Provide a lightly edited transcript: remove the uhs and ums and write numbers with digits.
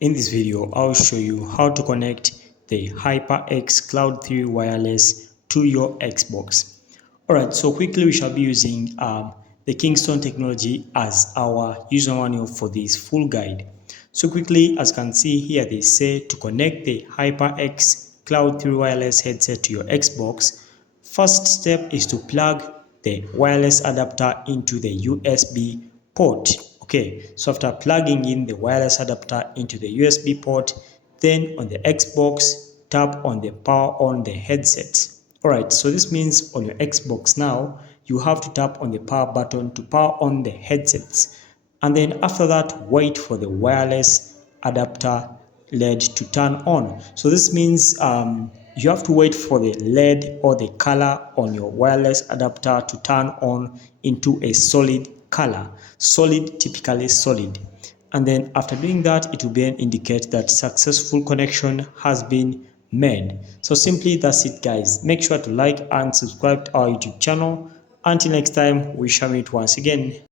In this video, I'll show you how to connect the HyperX Cloud 3 wireless to your Xbox. Alright, so quickly we shall be using the Kingston technology as our user manual for this full guide. So quickly, as you can see here, they say to connect the HyperX Cloud 3 wireless headset to your Xbox, first step is to plug the wireless adapter into the USB port. Okay, so after plugging in the wireless adapter into the USB port, then on the Xbox, tap on the power on the headset. Alright, so this means on your Xbox now, you have to tap on the power button to power on the headsets. And then after that, wait for the wireless adapter LED to turn on. So this means you have to wait for the LED or the color on your wireless adapter to turn on into a solid color. Solid, typically solid. And then after doing that, it will then indicate that successful connection has been made. So simply that's it, guys. Make sure to like and subscribe to our YouTube channel. Until next time, we shall meet once again.